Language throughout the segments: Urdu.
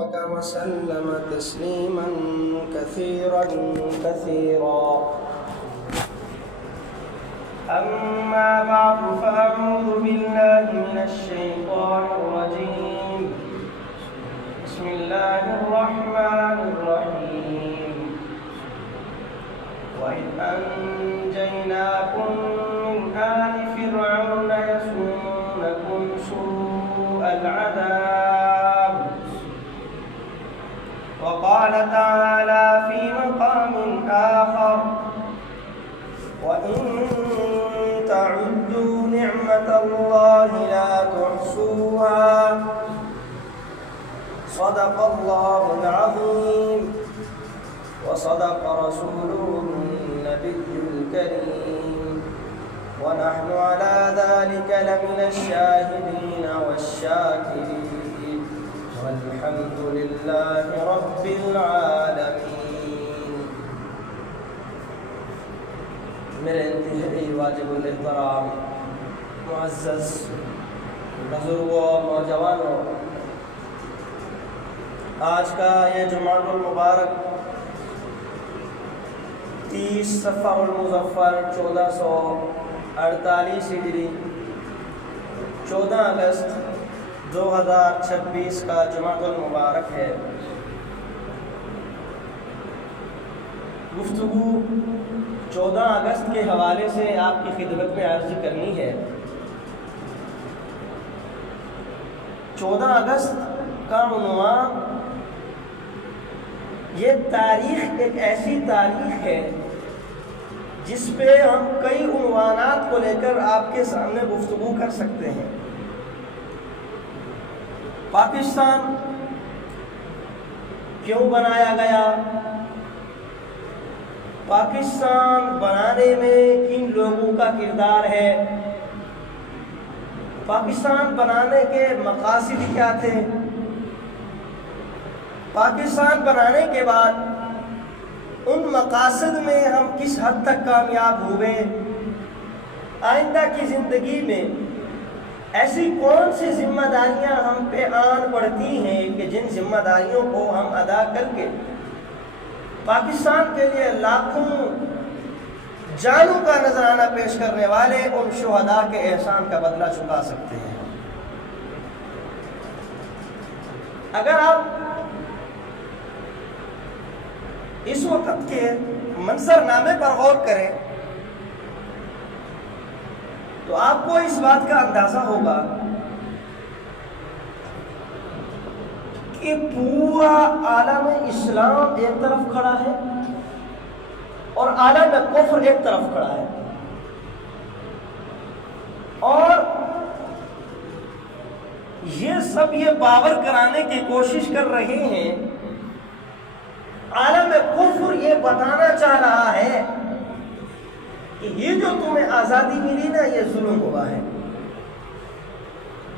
وبارك وسلم تسليما كثيرا كثيرا. أما بعد فأعوذ بالله من الشيطان الرجيم. بسم الله الرحمن الرحيم. وإذ أنجيناكم من آل فرعون يسومونكم سوء العذاب. وقال تعالى في مقام آخر: وإن تعدوا نعمة الله لا تحصوها. صدق الله العظيم وصدق رسوله النبي الكريم، ونحن على ذلك لمن الشاهدين والشاكرين، والحمد لله رب العالمين. میرے انتہائی واجب الاحترام معزز بزرگوں اور نوجوانوں، آج کا یہ جمعہ المبارک 30 صفر المظفر 1448 ہجری 14 اگست 2026 کا جمعہ المبارک ہے. گفتگو 14 اگست کے حوالے سے آپ کی خدمت میں عرض کرنی ہے. 14 اگست کا عنوان، یہ تاریخ ایک ایسی تاریخ ہے جس پہ ہم کئی عنوانات کو لے کر آپ کے سامنے گفتگو کر سکتے ہیں. پاکستان کیوں بنایا گیا؟ پاکستان بنانے میں کن لوگوں کا کردار ہے؟ پاکستان بنانے کے مقاصد کیا تھے؟ پاکستان بنانے کے بعد ان مقاصد میں ہم کس حد تک کامیاب ہوئے؟ آئندہ کی زندگی میں ایسی کون سی ذمہ داریاں ہم پہ آن پڑتی ہیں کہ جن ذمہ داریوں کو ہم ادا کر کے پاکستان کے لیے لاکھوں جانوں کا نذرانہ پیش کرنے والے ان شہداء کے احسان کا بدلہ چکا سکتے ہیں. اگر آپ اس وقت کے منظرنامے پر غور کریں تو آپ کو اس بات کا اندازہ ہوگا کہ پورا عالم اسلام ایک طرف کھڑا ہے اور عالم کفر ایک طرف کھڑا ہے، اور یہ سب یہ باور کرانے کی کوشش کر رہے ہیں، عالم کفر یہ بتانا چاہ رہا ہے کہ یہ جو تمہیں آزادی ملی نا، یہ ظلم ہوا ہے.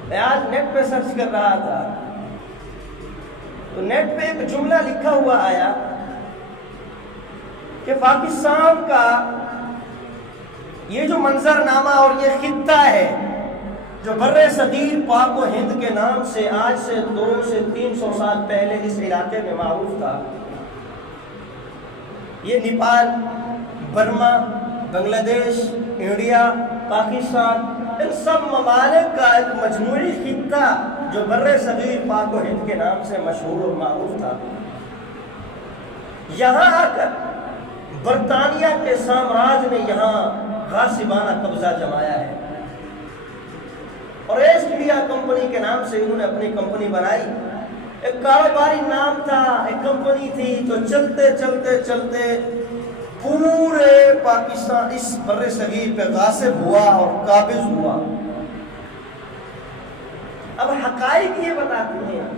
میں آج نیٹ پہ سرچ کر رہا تھا تو نیٹ پہ ایک جملہ لکھا ہوا آیا کہ پاکستان کا یہ جو منظرنامہ اور یہ خطہ ہے جو بر صغیر پاک و ہند کے نام سے آج سے 200 سے 300 سال پہلے اس علاقے میں معروف تھا، یہ نیپال، برما، بنگلہ دیش، انڈیا، پاکستان، ان سب ممالک کا ایک مجموعی خطہ جو بر صغیر پاک و ہند کے نام سے مشہور اور معروف تھا، یہاں آ کر برطانیہ کے سامراج نے یہاں غاصبانہ قبضہ جمایا ہے، اور ایسٹ انڈیا کمپنی کے نام سے انہوں نے اپنی کمپنی بنائی. ایک کاروباری نام تھا، ایک کمپنی تھی جو چلتے چلتے چلتے پورے پاکستان اس بر صغیر پہ غاصب ہوا اور قابض ہوا. اب حقائق یہ بتاتے ہیں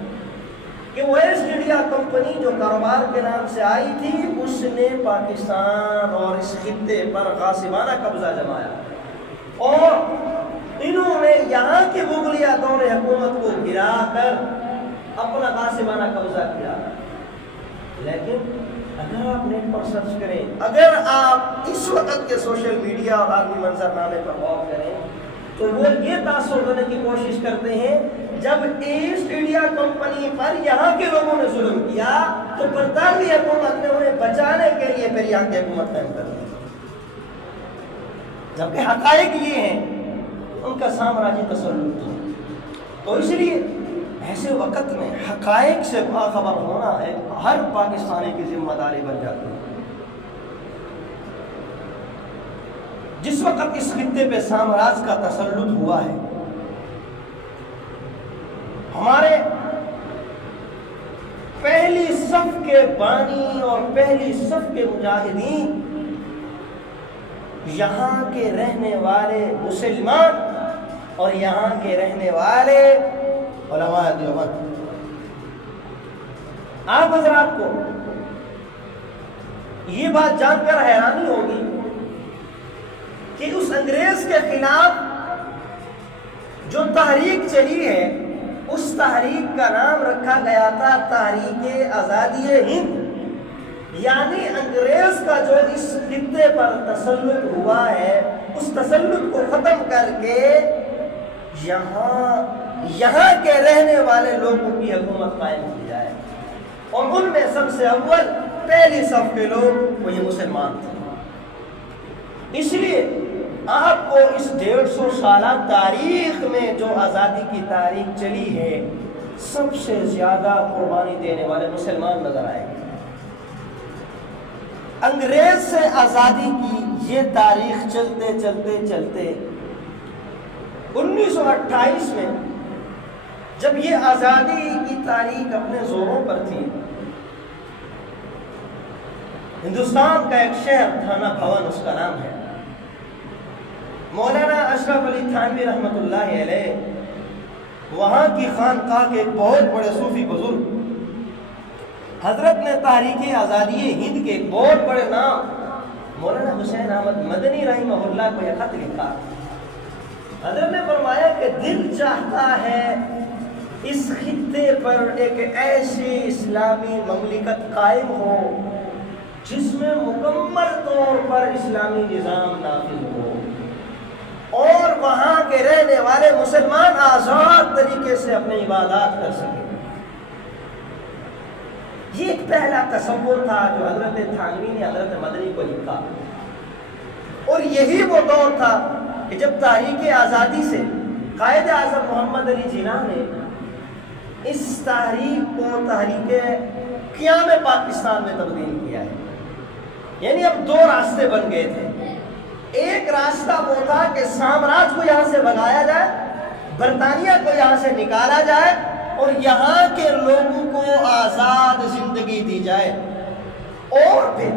کہ ویسٹ انڈیا کمپنی جو کاروبار کے نام سے آئی تھی، اس نے پاکستان اور اس خطے پر غاصبانہ قبضہ جمایا، اور انہوں نے یہاں کے مغلیہ دور حکومت کو گرا کر اپنا غاصبانہ قبضہ کیا. لیکن اگر آپ نیٹ پر سرچ کریں، اگر آپ اس وقت کے سوشل میڈیا اور عالمی منظرنامے پر غور کریں تو وہ یہ تاثر دینے کی کوشش کرتے ہیں جب ایسٹ انڈیا کمپنی پر یہاں کے لوگوں نے ظلم کیا تو برطانوی حکومت نے انہیں بچانے کے لیے پھر یہاں کی حکومت قائم کر دی، جبکہ حقائق یہ ہیں ان کا سامراجی تسلط تھا۔ تو اس لیے ایسے وقت میں حقائق سے باخبر ہونا ہر پاکستانی کی ذمہ داری بن جاتی ہے۔ جس وقت اس خطے پہ سامراج کا تسلط ہوا ہے، ہمارے پہلی صف کے بانی اور پہلی صف کے مجاہدین یہاں کے رہنے والے مسلمان اور یہاں کے رہنے والے علماء دیوبند، آپ حضرات کو یہ بات جان کر حیرانی ہوگی کہ اس انگریز کے خلاف جو تحریک چلی ہے اس تحریک کا نام رکھا گیا تھا تحریک آزادی ہند، یعنی انگریز کا جو اس خطے پر تسلط ہوا ہے اس تسلط کو ختم کر کے یہاں کے رہنے والے لوگوں کی حکومت قائم کی جائے، اور ان میں سب سے اول پہلی صف کے لوگ وہ یہ مسلمان تھے۔ اس لیے آپ کو اس 150 سالہ تاریخ میں جو آزادی کی تاریخ چلی ہے سب سے زیادہ قربانی دینے والے مسلمان نظر آئے گے۔ انگریز سے آزادی کی یہ تاریخ چلتے چلتے چلتے 1928 میں جب یہ آزادی کی تاریخ اپنے زوروں پر تھی، ہندوستان کا ایک شہر تھانہ بھون اس کا نام ہے، مولانا اشرف علی تھانوی رحمۃ اللہ علیہ وہاں کی خانقاہ کے ایک بہت بڑے صوفی بزرگ حضرت نے تحریک آزادی ہند کے ایک بہت بڑے نام مولانا حسین احمد مدنی رحمہ اللہ کو یہ خط لکھا۔ حضرت نے فرمایا کہ دل چاہتا ہے اس خطے پر ایک ایسی اسلامی مملکت قائم ہو جس میں مکمل طور پر اسلامی نظام نافذ ہو اور وہاں کے رہنے والے مسلمان آزاد طریقے سے اپنی عبادات کر سکیں۔ یہ ایک پہلا تصور تھا جو حضرت تھانوی نے حضرت مدنی کو لکھا، اور یہی وہ دور تھا کہ جب تحریک آزادی سے قائد اعظم محمد علی جناح نے اس تحریک کو تحریک قیام پاکستان میں تبدیل کیا ہے۔ یعنی اب دو راستے بن گئے تھے، ایک راستہ وہ تھا کہ سامراج کو یہاں سے بھگایا جائے، برطانیہ کو یہاں سے نکالا جائے اور یہاں کے لوگوں کو آزاد زندگی دی جائے، اور پھر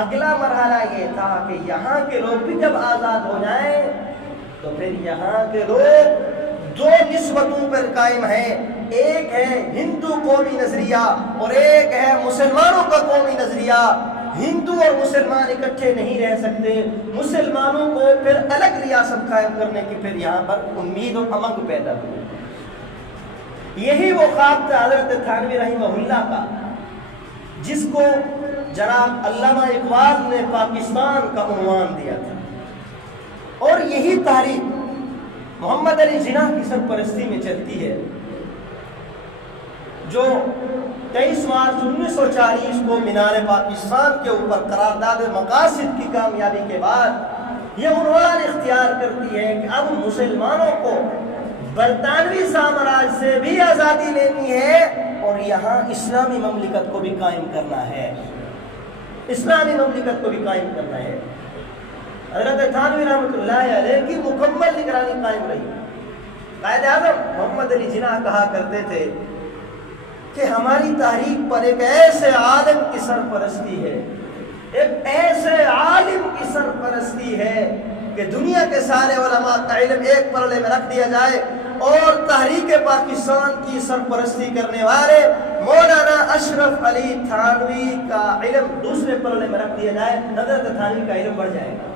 اگلا مرحلہ یہ تھا کہ یہاں کے لوگ بھی جب آزاد ہو جائیں تو پھر یہاں کے لوگ دو نسبتوں پر قائم ہیں، ایک ہے ہندو قومی نظریہ اور ایک ہے مسلمانوں کا قومی نظریہ۔ ہندو اور مسلمان اکٹھے نہیں رہ سکتے، مسلمانوں کو پھر الگ ریاست قائم کرنے کی پھر یہاں پر امید اور امنگ پیدا ہوئی۔ یہی وہ خواب تھا حضرت تھانوی رحمہ اللہ کا، جس کو جناب علامہ اقبال نے پاکستان کا عنوان دیا تھا، اور یہی تحریک محمد علی جناح کی سرپرستی میں چلتی ہے، جو 23 مارچ 1940 کو مینار پاکستان کے اوپر قرارداد مقاصد کی کامیابی کے بعد یہ عنوان اختیار کرتی ہے کہ اب مسلمانوں کو برطانوی سامراج سے بھی آزادی لینی ہے اور یہاں اسلامی مملکت کو بھی قائم کرنا ہے، اسلامی مملکت کو بھی قائم کرنا ہے۔ حضرت تھانوی رحمۃ اللہ علیہ کی مکمل نگرانی قائم رہی۔ قائد اعظم محمد علی جناح کہا کرتے تھے کہ ہماری تحریک پر ایک ایسے عالم کی سرپرستی ہے، ایک ایسے عالم کی سرپرستی ہے کہ دنیا کے سارے علماء کا علم ایک پلڑے میں رکھ دیا جائے اور تحریک پاکستان کی سرپرستی کرنے والے مولانا اشرف علی تھانوی کا علم دوسرے پلڑے میں رکھ دیا جائے، حضرت تھانوی کا علم بڑھ جائے گا۔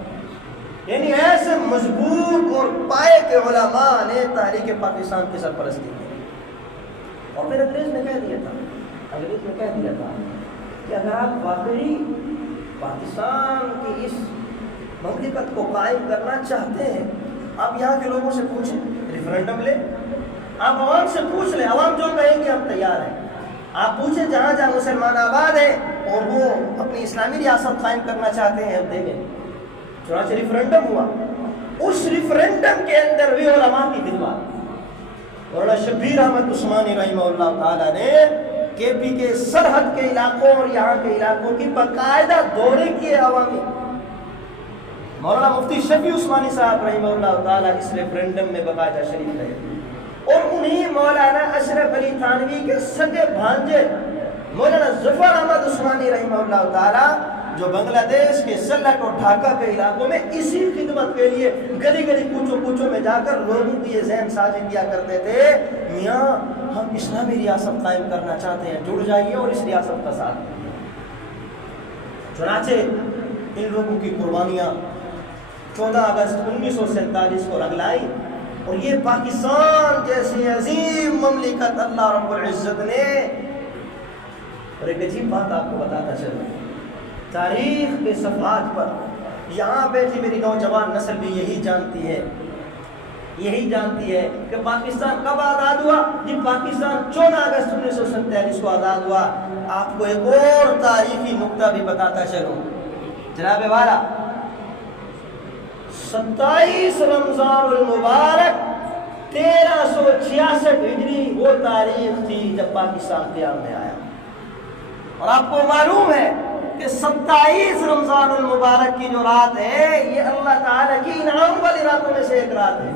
یعنی ایسے مضبوط اور پائے کے علماء نے تحریک پاکستان کی سرپرستی کی۔ اور پھر انگریز نے کہہ دیا تھا کہ اگر آپ واقعی پاکستان کی اس مملکت کو قائم کرنا چاہتے ہیں، آپ یہاں کے لوگوں سے پوچھیں، ریفرنڈم لیں، آپ عوام سے پوچھ لیں، عوام جو کہیں گے ہم تیار ہیں۔ آپ پوچھیں جہاں جہاں مسلمان آباد ہیں اور وہ اپنی اسلامی ریاست قائم کرنا چاہتے ہیں، ہم دیں گے۔ چنانچہ ریفرنڈم ہوا، اس ریفرنڈم کے اندر بھی علماء کی خدمات، مولانا شبیر احمد عثمانی رحمہ اللہ تعالیٰ نے کے پی کے سرحد کے علاقوں اور یہاں کے علاقوں کی باقاعدہ دورے کیے عوامی۔ مولانا مفتی شفیع عثمانی صاحب رحمہ اللہ تعالیٰ اس ریفرنڈم میں باقاعدہ شریک رہے، اور انہیں مولانا اشرف علی تھانوی کے سگے بھانجے مولانا ظفر احمد عثمانی رحمہ اللہ تعالیٰ، جو بنگلہ دیش کے سلٹ اور ڈھاکہ کے علاقوں میں اسی خدمت کے لیے گلی گلی کوچوں کوچوں میں جا کر لوگوں کو یہ ذہن سازی کیا کرتے تھے، میاں ہم اسلامی ریاست قائم کرنا چاہتے ہیں، جڑ جائیے اور اس ریاست کا ساتھ دیں۔ چنانچہ ان لوگوں کی قربانیاں 14 اگست 1947 کو رنگ لائی، اور یہ پاکستان جیسی عظیم مملکت اللہ رب العزت نے، اور ایک عجیب بات آپ کو بتاتا چلوں، تاریخ کے صفحات پر یہاں بیٹھی میری نوجوان نسل بھی یہی جانتی ہے کہ پاکستان کب آزاد ہوا؟ جب پاکستان 14 اگست 1947 کو آزاد ہوا۔ آپ کو ایک اور تاریخی نقطہ بھی بتاتا چلوں جناب والا، 27 رمضان المبارک 1366 ہجری وہ تاریخ تھی جب پاکستان قیام میں آیا، اور آپ کو معلوم ہے کہ 27 رمضان المبارک کی جو رات ہے یہ اللہ تعالیٰ کی انعام والی راتوں میں سے ایک رات ہے،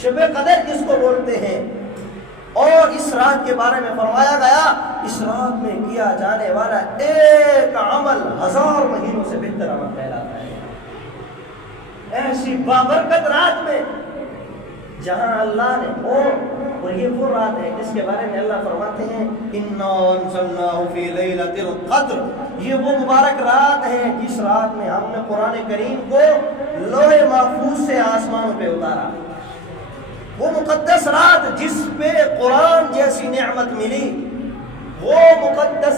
شب قدر جس کو بولتے ہیں، اور اس رات کے بارے میں فرمایا گیا اس رات میں کیا جانے والا ایک عمل 1000 مہینوں سے بہتر عمل کہلاتا ہے۔ ایسی بابرکت رات میں جہاں اللہ نے اور یہ وہ رات ہے جس کے بارے میں اللہ فرماتے ہیں اِنَّا أَنزَلْنَاهُ فِي لَيْلَةِ الْقَدْرِ، یہ وہ مبارک رات ہے جس رات میں ہم نے قرآن کریم کو لوح محفوظ سے آسمانوں پہ اتارا، وہ مقدس رات جس پہ قرآن جیسی نعمت ملی، وہ مقدس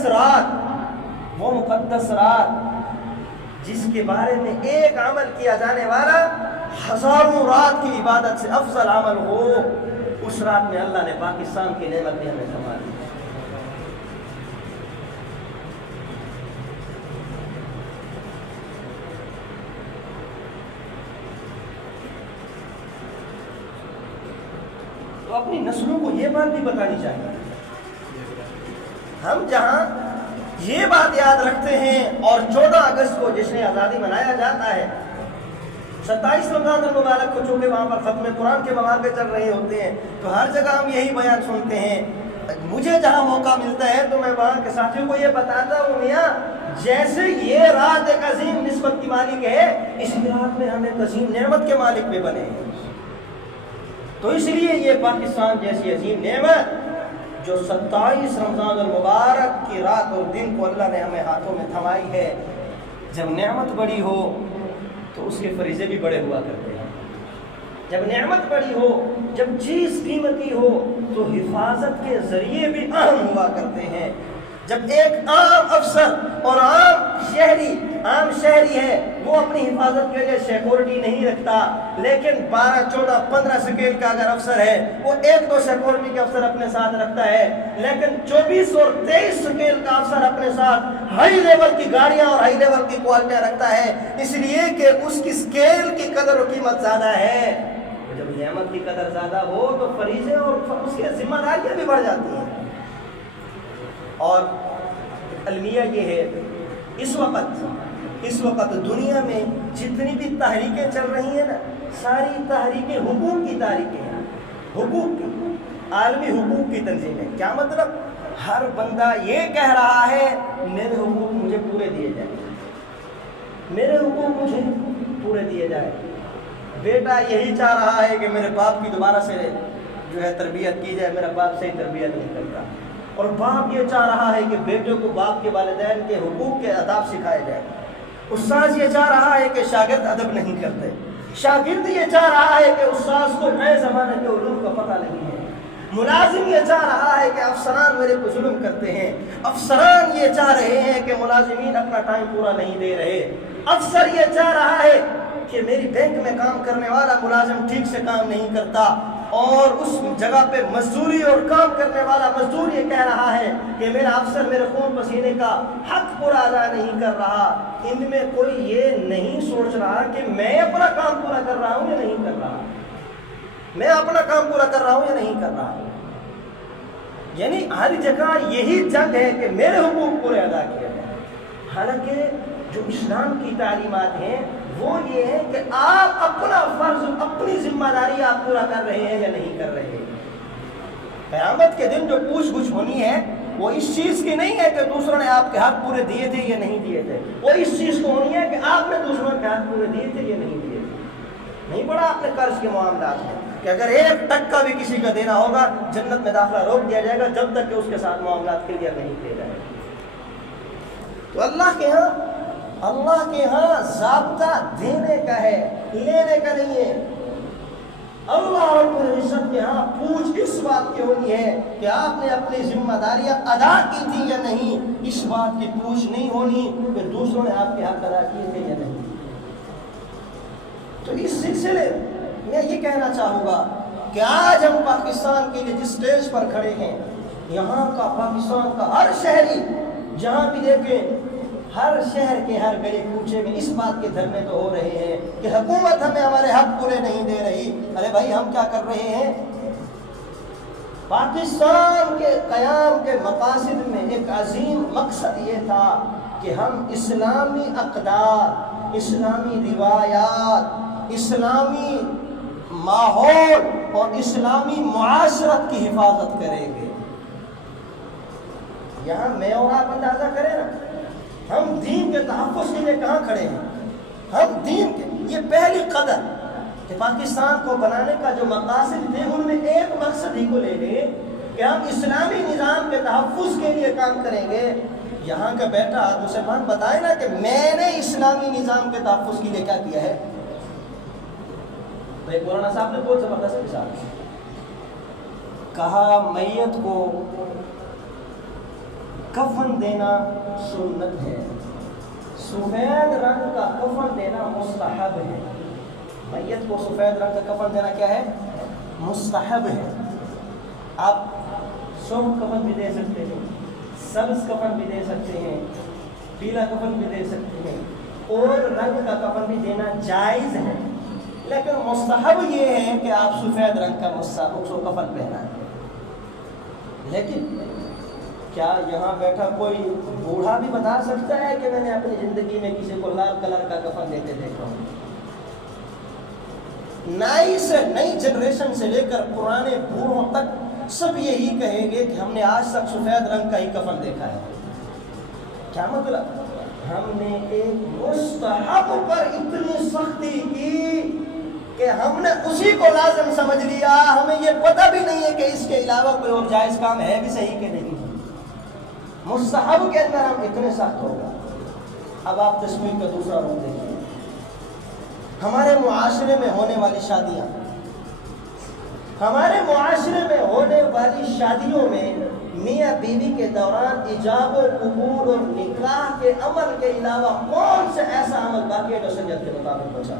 رات جس کے بارے میں ایک عمل کیا جانے والا ہزاروں رات کی عبادت سے افضل عمل ہو، اس رات میں اللہ نے پاکستان کی نعمت بھی ہمیں سنبھال دی۔ تو اپنی نسلوں کو یہ بات بھی بتانی چاہیے، ہم جہاں یہ بات یاد رکھتے ہیں اور 14 اگست کو جشن آزادی منایا جاتا ہے، 27 رمضان المبارک کو چونکہ وہاں پر ختم قرآن کے مواقع چل رہے ہوتے ہیں تو ہر جگہ ہم یہی بیان سنتے ہیں۔ مجھے جہاں موقع ملتا ہے تو میں وہاں کے ساتھیوں کو یہ بتاتا ہوں، میاں جیسے یہ رات ایک عظیم نسبت کی مالک ہے، اسی رات میں ہم ایک عظیم نعمت کے مالک بھی بنے ہیں۔ تو اس لیے یہ پاکستان جیسی عظیم نعمت جو 27 رمضان المبارک کی رات اور دن کو اللہ نے ہمیں ہاتھوں میں تھمائی ہے، جب نعمت بڑی ہو تو اس کے فریضے بھی بڑے ہوا کرتے ہیں، جب نعمت بڑی ہو، جب چیز قیمتی ہو تو حفاظت کے ذریعے بھی اہم ہوا کرتے ہیں۔ جب ایک عام افسر اور عام شہری ہے، وہ اپنی حفاظت کے لیے سیکورٹی نہیں رکھتا، لیکن 12 14 15 سکیل کا اگر افسر ہے وہ 1-2 سیکورٹی کے افسر اپنے ساتھ رکھتا ہے، لیکن 24 اور 23 سکیل کا افسر اپنے ساتھ ہائی لیول کی گاڑیاں اور ہائی لیول کی کوالٹیاں رکھتا ہے، اس لیے کہ اس کی سکیل کی قدر و قیمت زیادہ ہے۔ جب نعمت کی قدر زیادہ ہو تو فریضے اور اس کی ذمہ داریاں بھی بڑھ جاتی ہیں۔ اور المیہ یہ ہے، اس وقت دنیا میں جتنی بھی تحریکیں چل رہی ہیں نا، ساری تحریکیں حقوق کی تحریکیں ہیں، حقوق کی، عالمی حقوق کی تنظیم ہے۔ کیا مطلب؟ ہر بندہ یہ کہہ رہا ہے میرے حقوق مجھے پورے دیے جائیں، میرے حقوق مجھے پورے دیے جائیں۔ بیٹا یہی چاہ رہا ہے کہ میرے باپ کی دوبارہ سے جو ہے تربیت کی جائے، میرا باپ صحیح تربیت نہیں کرتا، اور باپ یہ چاہ رہا ہے کہ بیٹے کو باپ کے والدین کے حقوق کے آداب سکھائے جائے، استاذ یہ چاہ رہا ہے کہ شاگرد ادب نہیں کرتے، شاگرد یہ چاہ رہا ہے کہ استاذ کو نئے زمانے کے علوم کا پتہ نہیں ہے، ملازم یہ چاہ رہا ہے کہ افسران میرے کو ظلم کرتے ہیں، افسران یہ چاہ رہے ہیں کہ ملازمین اپنا ٹائم پورا نہیں دے رہے، افسر یہ چاہ رہا ہے کہ میری بینک میں کام کرنے والا ملازم ٹھیک سے کام نہیں کرتا، اور اس جگہ پہ مزدوری اور کام کرنے والا مزدور یہ کہہ رہا ہے کہ میرا افسر میرے خون پسینے کا حق پورا ادا نہیں کر رہا، ان میں کوئی یہ نہیں سوچ رہا کہ میں اپنا کام پورا کر رہا ہوں یا نہیں کر رہا، میں اپنا کام پورا کر رہا ہوں یا نہیں کر رہا. یعنی ہر جگہ یہی جنگ ہے کہ میرے حقوق پورے ادا کیے جائیں. حالانکہ جو اسلام کی تعلیمات ہیں وہ یہ ہے کہ آپ اپنا فرض، اپنی ذمہ داری آپ پورا کر رہے ہیں یا نہیں کر رہے ہیں. قیامت کے دن جو پوچھ گچھ ہونی ہے وہ اس چیز کی نہیں ہے کہ دوسروں نے آپ کے حق پورے دیے تھے یا نہیں دیے تھے، وہ اس چیز کو ہونی ہے کہ آپ نے دوسروں کے حق پورے دیے تھے یا نہیں دیے تھے. نہیں پڑا آپ نے قرض کے معاملات میں کہ اگر 1 ٹکا بھی کسی کا دینا ہوگا جنت میں داخلہ روک دیا جائے گا جب تک کہ اس کے ساتھ معاملات کلیئر نہیں کیے جائیں. تو اللہ کے ہاں ضابطہ دینے کا ہے، لینے کا نہیں ہے. اللہ رب العزت کے ہاں پوچھ اس بات کی ہونی ہے کہ آپ نے اپنی ذمہ داریاں ادا کی تھی یا نہیں. اس بات کی پوچھ نہیں ہونی کہ دوسروں نے آپ کے حق ادا کیے تھے یا نہیں. تو اس سلسلے میں یہ کہنا چاہوں گا کہ آج ہم پاکستان کے لیے جس سٹیج پر کھڑے ہیں، یہاں کا پاکستان کا ہر شہری جہاں بھی دیکھیں، ہر شہر کے ہر گلی کوچے میں اس بات کے دھرنے تو ہو رہے ہیں کہ حکومت ہمیں ہمارے حق پورے نہیں دے رہی. ارے بھائی ہم کیا کر رہے ہیں؟ پاکستان کے قیام کے مقاصد میں ایک عظیم مقصد یہ تھا کہ ہم اسلامی اقدار، اسلامی روایات، اسلامی ماحول اور اسلامی معاشرت کی حفاظت کریں گے. یہاں میں اور آپ اندازہ کریں نا، ہم دین کے تحفظ کے لیے کہاں کھڑے ہیں. ہم دین کے، یہ پہلی قدر کہ پاکستان کو بنانے کا جو مقاصد تھے ان میں ایک مقصد ہی کو لے لیں کہ ہم اسلامی نظام کے تحفظ کے لیے کام کریں گے. یہاں کا بیٹا مسلمان بتائے نا کہ میں نے اسلامی نظام کے تحفظ کے لیے کیا کیا ہے. تو ایک مولانا صاحب نے بہت زبردست مثال کہا، میت کو کفن دینا سنت ہے، سفید رنگ کا کفن دینا مستحب ہے. میت کو سفید رنگ کا کفن دینا کیا ہے؟ مستحب ہے. آپ سرخ کفن بھی دے سکتے ہیں، سبز کفن بھی دے سکتے ہیں، پیلا کفن بھی دے سکتے ہیں، اور رنگ کا کفن بھی دینا جائز ہے. لیکن مستحب یہ ہے کہ آپ سفید رنگ کا کفن پہنا ہے. لیکن کیا یہاں بیٹھا کوئی بوڑھا بھی بتا سکتا ہے کہ میں نے اپنی زندگی میں کسی کو لال کلر کا کفن دیتے دیکھا ہوں؟ نئی جنریشن سے لے کر پرانے بوڑھوں تک سب یہی کہیں گے کہ ہم نے آج تک سفید رنگ کا ہی کفن دیکھا ہے. کیا مطلب؟ ہم نے ایک مستحب پر اتنی سختی کی کہ ہم نے اسی کو لازم سمجھ لیا، ہمیں یہ پتہ بھی نہیں ہے کہ اس کے علاوہ کوئی اور جائز کام ہے بھی صحیح کہ نہیں. مستحب کے اندر ہم اتنے سخت ہو گئے. اب آپ تصویر کا دوسرا رخ دیکھیے. ہمارے معاشرے میں ہونے والی شادیاں، ہمارے معاشرے میں ہونے والی شادیوں میں میاں بیوی کے دوران ایجاب و قبول اور نکاح کے عمل کے علاوہ کون سے ایسا عمل باقی ہے جو شریعت کے مطابق بچا؟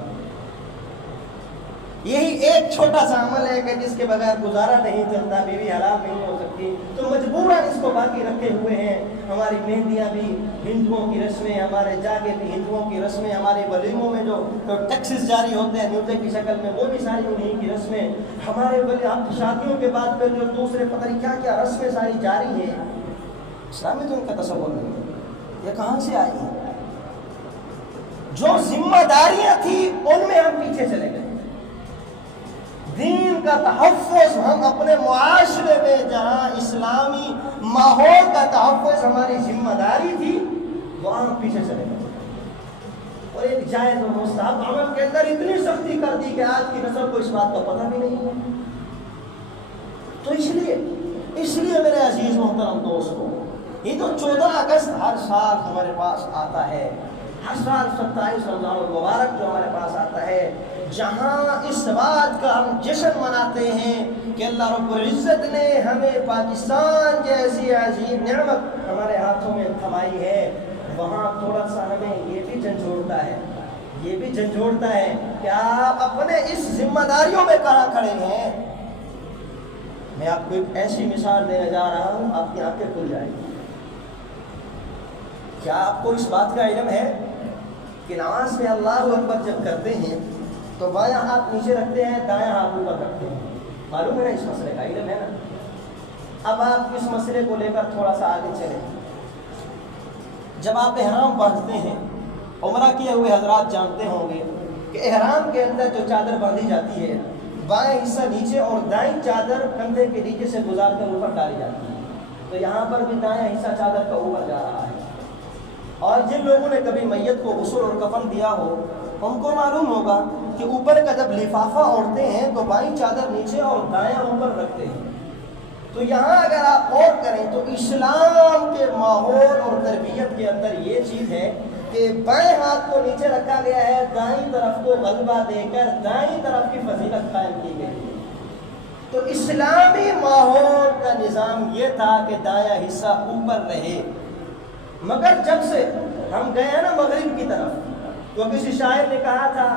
یہی ایک چھوٹا سا عمل ہے کہ جس کے بغیر گزارا نہیں چلتا، بیوی حلال نہیں ہو سکتی، تو مجبوراً اس کو باقی رکھے ہوئے ہیں. ہماری مہندیاں بھی ہندوؤں کی رسمیں، ہمارے جاگے بھی ہندوؤں کی رسمیں، ہمارے ولیموں میں جو ٹیکسز جاری ہوتے ہیں نیوتے کی شکل میں وہ بھی ساری انہیں کی رسمیں. ہمارے شادیوں کے بعد پھر جو دوسرے پتہ نہیں کیا کیا رسمیں ساری جاری ہیں. اسلام میں تو ان کا تصور نہیں ہے. یہ کہاں سے آئی ہے؟ جو ذمہ داریاں تھیں ان میں ہم پیچھے چلے گئے. دین کا تحفظ ہم اپنے معاشرے میں جہاں اسلامی ماحول کا تحفظ ہماری ذمہ داری تھی وہاں ہم پیچھے چلے گئے. اور ایک جائز و مستحب عمل کے اندر اتنی سختی کر دی کہ آج کی نسل کو اس بات کا پتہ بھی نہیں ہے. تو اس لیے میرے عزیز محترم دوستوں، یہ تو 14 اگست ہر سال ہمارے پاس آتا ہے، ہر سال 27 رمضان المبارک جو ہمارے پاس آتا ہے، جہاں اس بات کا ہم جشن مناتے ہیں کہ اللہ رب العزت نے ہمیں پاکستان جیسی عظیم نعمت ہمارے ہاتھوں میں تھمائی ہے. وہاں تھوڑا سا ہمیں یہ بھی جھنجھوڑتا ہے کہ آپ اپنے اس ذمہ داریوں میں کہاں کھڑے ہیں. میں آپ کو ایک ایسی مثال دینے جا رہا ہوں، آپ کی آنکھیں کھل جائیں گی۔ کیا آپ کو اس بات کا علم ہے کہ نماز میں اللہ اکبر جب کرتے ہیں تو بایاں ہاتھ نیچے رکھتے ہیں، دایاں ہاتھ اوپر رکھتے ہیں؟ معلوم ہے نا اس مسئلے کا علم ہے نا؟ اب آپ اس مسئلے کو لے کر تھوڑا سا آگے چلیں۔ جب آپ احرام باندھتے ہیں، عمرہ کیے ہوئے حضرات جانتے ہوں گے کہ احرام کے اندر جو چادر باندھی جاتی ہے، بائیں حصہ نیچے اور دائیں چادر کندھے کے نیچے سے گزار کر اوپر ڈالی جاتی ہے۔ تو یہاں پر بھی دائیں حصہ چادر کا اوپر جا رہا ہے۔ اور جن لوگوں نے کبھی میت کو غسل اور کفن دیا ہو ان کو معلوم ہوگا کہ اوپر کا جب لفافہ اوڑھتے ہیں تو بائیں چادر نیچے اور دایاں اوپر رکھتے ہیں۔ تو یہاں اگر آپ غور کریں تو اسلام کے ماحول اور تربیت کے اندر یہ چیز ہے کہ بائیں ہاتھ کو نیچے رکھا گیا ہے، دائیں طرف کو غلبہ دے کر دائیں طرف کی فضیلت قائم کی گئی ہے۔ تو اسلامی ماحول کا نظام یہ تھا کہ دایاں حصہ اوپر رہے، مگر جب سے ہم گئے ہیں نا مغرب کی طرف، تو کسی شاعر نے کہا تھا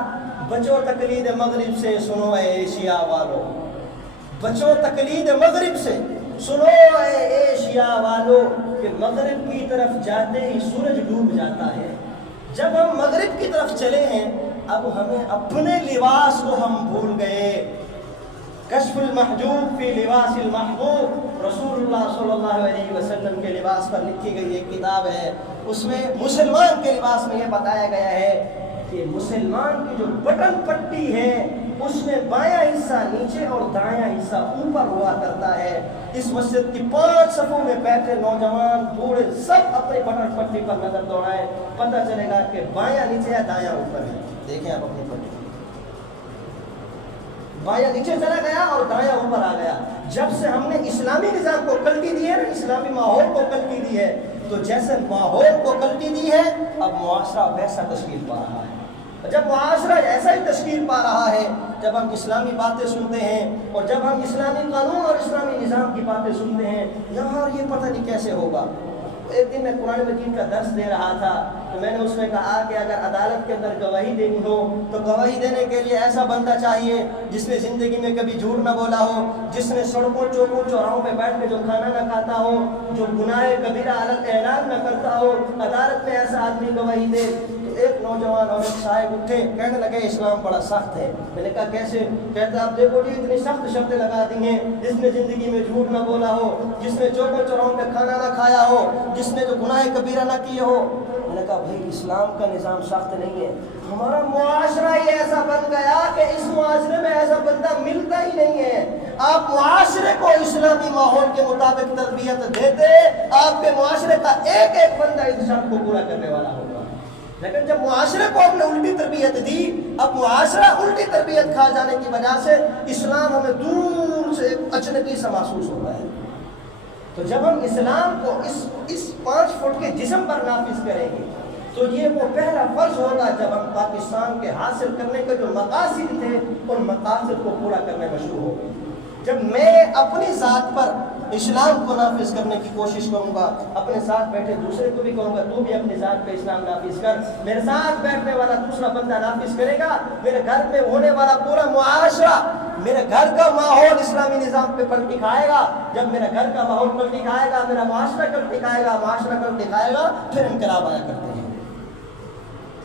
بچو تقلید مغرب سے سنو اے ایشیا والو، بچو تقلید مغرب سے سنو اے ایشیا والو، کہ مغرب کی طرف جاتے ہی سورج ڈوب جاتا ہے۔ جب ہم مغرب کی طرف چلے ہیں اب ہمیں اپنے لباس کو ہم بھول گئے۔ کشف المحجوب فی لباس المحبوب، رسول اللہ صلی اللہ علیہ وسلم کے لباس پر لکھی گئی ایک کتاب ہے، اس میں مسلمان کے لباس میں یہ بتایا گیا ہے کہ مسلمان کی جو بٹن پٹی ہے اس میں بایاں حصہ نیچے اور دایاں حصہ اوپر ہوا کرتا ہے۔ اس مسجد کی 5 صفوں میں بیٹھے نوجوان بوڑھے سب اپنی بٹن پٹی پر نظر دوڑائیں، پتہ چلے گا کہ بایاں نیچے ہے دایاں اوپر ہے۔ دیکھیں آپ اپنی پٹی، بایاں نیچے چلا گیا اور دایاں اوپر آ گیا۔ جب سے ہم نے اسلامی نظام کو کلٹی دی ہے نا، اسلامی ماحول کو کلٹی دی ہے، تو جیسے ماحول کو کلٹی دی ہے اب معاشرہ ویسا تشکیل پا رہا ہے۔ جب معاشرہ ایسا ہی تشکیل پا رہا ہے، جب ہم اسلامی باتیں سنتے ہیں اور جب ہم اسلامی قانون اور اسلامی نظام کی باتیں سنتے ہیں، یہاں یہ پتہ نہیں کیسے ہوگا۔ ایک دن میں قرآن مجید کا درس دے رہا تھا تو میں نے اس میں کہا کہ اگر عدالت کے اندر گواہی دینی ہو تو گواہی دینے کے لیے ایسا بندہ چاہیے جس نے زندگی میں کبھی جھوٹ نہ بولا ہو، جس نے سڑکوں چوکوں چوراہوں پہ بیٹھ کے جو کھانا نہ کھاتا ہو، جو گناہ کبیرہ اعلان نہ کرتا ہو، عدالت میں ایسا آدمی گواہی دے۔ ایک نوجوان اور ایک صاحب اٹھے، کہنے لگے اسلام بڑا سخت ہے۔ میں نے کہا کیسے؟ کہتا آپ دیکھو جی اتنی سخت شرطیں لگا دی ہیں، جس نے زندگی میں جھوٹ نہ بولا ہو، جس نے چوکوں چوراہوں پہ کھانا نہ کھایا ہو، جس نے جو گناہ کبیرہ نہ کیے ہو۔ میں نے کہا بھائی اسلام کا نظام سخت نہیں ہے، ہمارا معاشرہ ہی ایسا بن گیا کہ اس معاشرے میں ایسا بندہ ملتا ہی نہیں ہے۔ آپ معاشرے کو اسلامی ماحول کے مطابق تربیت دیتے، آپ کے معاشرے کا ایک ایک بندہ اس شرط کو پورا کرنے والا ہوگا۔ لیکن جب معاشرے کو ہم نے الٹی تربیت دی، اب معاشرہ الٹی تربیت کھا جانے کی وجہ سے اسلام ہمیں دور سے اجنبی سا محسوس ہوتا ہے۔ تو جب ہم اسلام کو اس 5 فٹ کے جسم پر نافذ کریں گے تو یہ وہ پہلا فرض ہوگا جب ہم پاکستان کے حاصل کرنے کے جو مقاصد تھے ان مقاصد کو پورا کرنے میں شروع ہو گئے۔ جب میں اپنی ذات پر اسلام کو نافذ کرنے کی کوشش کروں گا، اپنے ساتھ بیٹھے دوسرے کو بھی کہوں گا تو بھی اپنی ذات پہ اسلام نافذ کر، میرے ساتھ بیٹھنے والا دوسرا بندہ نافذ کرے گا، میرے گھر میں ہونے والا پورا معاشرہ، میرے گھر کا ماحول اسلامی نظام پہ پلٹی کھائے گا۔ جب میرا گھر کا ماحول پلٹی کھائے گا، میرا معاشرہ پلٹی کھائے گا، معاشرہ پلٹی کھائے گا، پھر انقلاب آیا کرتے ہیں۔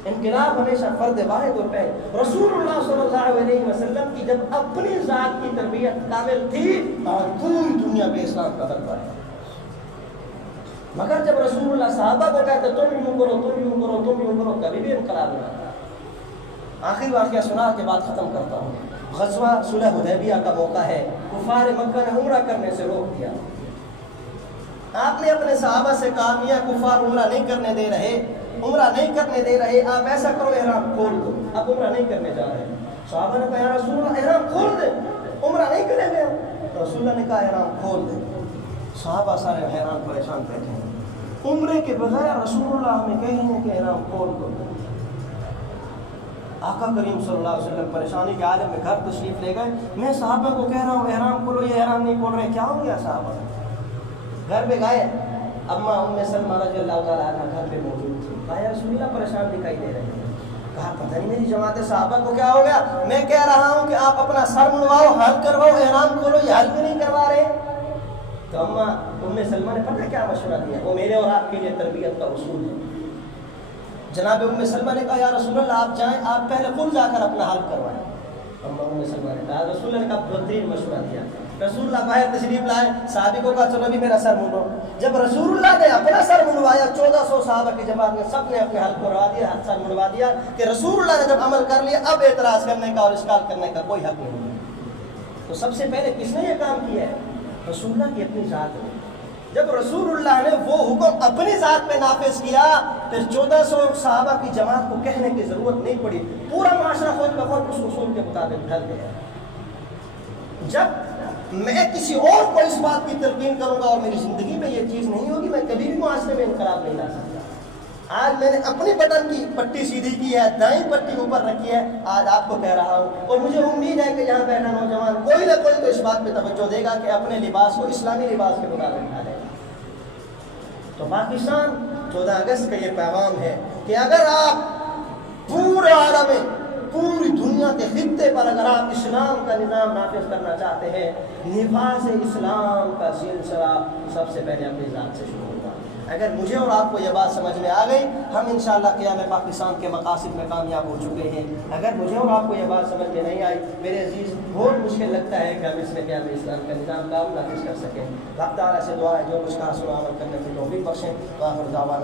انقلاب ہمیشہ فرد واحد ہوتا ہے۔ رسول اللہ صلی اللہ علیہ وسلم کی جب اپنی ذات کی تربیت کامل تھی اور پوری دنیا پہ اسلام کا غلبہ ہے، مگر جب رسول اللہ صحابہ کو کہتے تم یوں کرو تم یوں کرو تم یوں کرو، کبھی بھی انقلاب نہ آتا۔ آخری واقعہ سنا کے بعد ختم کرتا ہوں۔ غزوہ صلح حدیبیہ کا موقع ہے، کفار مکہ نے عمرہ کرنے سے روک دیا۔ آپ نے اپنے صحابہ سے کہا میاں کفار عمرہ نہیں کرنے دے رہے، عمرہ نہیں کرنے دے رہے، آپ ایسا کرو احرام کھول دو، آپ عمرہ نہیں کرنے جا رہے۔ صحابہ نے کہا یا رسول اللہ احرام کھول دے، عمرہ نہیں کریں گے۔ رسول اللہ نے کہا احرام کھول دے۔ صحابہ سارے حیران پریشان بیٹھے ہیں، عمرے کے بغیر رسول اللہ ہمیں کہہ رہے ہیں کہ احرام کھول دو۔ آقا کریم صلی اللہ علیہ وسلم پریشانی کے عالم میں گھر تشریف لے گئے۔ میں صحابہ کو کہہ رہا ہوں احرام کھولو، یہ احرام نہیں کھول رہے، کیا ہو گیا صحابہ؟ گھر پہ گئے، اما ام سلمہ رضی اللہ تعالیٰ عنہ گھر پہ موجود تھی۔ کہا یا رسول اللہ پریشان دکھائی دے رہے ہیں۔ کہا پتہ نہیں میری جماعت صحابہ کو کیا ہو گیا، میں کہہ رہا ہوں کہ آپ اپنا سر منڈواؤ، حل کرواؤ، احرام کھولو، یہ حل بھی نہیں کروا رہے۔ تو ام سلمہ نے پتہ کیا مشورہ دیا، وہ میرے اور آپ کے لیے تربیت کا اصول ہے۔ جناب ام سلمہ نے کہا یا رسول اللہ آپ جائیں، آپ پہلے خود جا کر اپنا حل کروائیں۔ ام سلمہ نے کہا، رسول اللہ نے کہا بہترین مشورہ دیا۔ رسول اللہ باہر تشریف لائے، صحابی کو کہا چلو ابھی میرا سر منڈو۔ جب رسول اللہ نے اپنا سر منڈوایا، 1400 صحابہ کی جماعت میں سب نے اپنے حل کروا دیا، سر منڈوا دیا کہ رسول اللہ نے جب عمل کر لیا اب اعتراض کرنے کا اور اشکال کرنے کا کوئی حق نہیں ہے۔ تو سب سے پہلے کس نے یہ کام کیا ہے؟ رسول اللہ کی اپنی ذات نے۔ جب رسول اللہ نے وہ حکم اپنی ذات پہ نافذ کیا، پھر 1400 صحابہ کی جماعت کو کہنے کی ضرورت نہیں پڑی، پورا معاشرہ خود بخود اس اصول کے مطابق ڈھل گیا۔ جب میں کسی اور کو اس بات کی تلقین کروں گا اور میری زندگی میں یہ چیز نہیں ہوگی، میں کبھی بھی معاشرے میں انقلاب نہیں لا سکتا۔ آج میں نے اپنی بٹن کی پٹی سیدھی کی ہے، دائیں پٹی اوپر رکھی ہے، آج آپ کو کہہ رہا ہوں، اور مجھے امید ہے کہ یہاں بیٹھا نوجوان کوئی نہ کوئی تو اس بات پہ توجہ دے گا کہ اپنے لباس کو اسلامی لباس کے مطابق ڈالے گا۔ تو پاکستان 14 اگست کا یہ پیغام ہے کہ اگر آپ پورے عالم میں، پوری دنیا کے خطے پر اگر آپ اسلام کا نظام نافذ کرنا چاہتے ہیں، نفاذ اسلام کا سلسلہ سب سے پہلے اپنی ذات سے شروع ہوگا۔ اگر مجھے اور آپ کو یہ بات سمجھ میں آ گئی، ہم انشاءاللہ قیام پاکستان کے مقاصد میں کامیاب ہو چکے ہیں۔ اگر مجھے اور آپ کو یہ بات سمجھ میں نہیں آئی، میرے عزیز، بہت مشکل لگتا ہے کہ ہم اس میں قیام اسلام کا نظام نافذ کر سکیں۔ اللہ تعالیٰ سے دعا ہے جو کچھ کہا سنا عمل کرنے کی توفیق بخشیں۔ وآخر دعوانا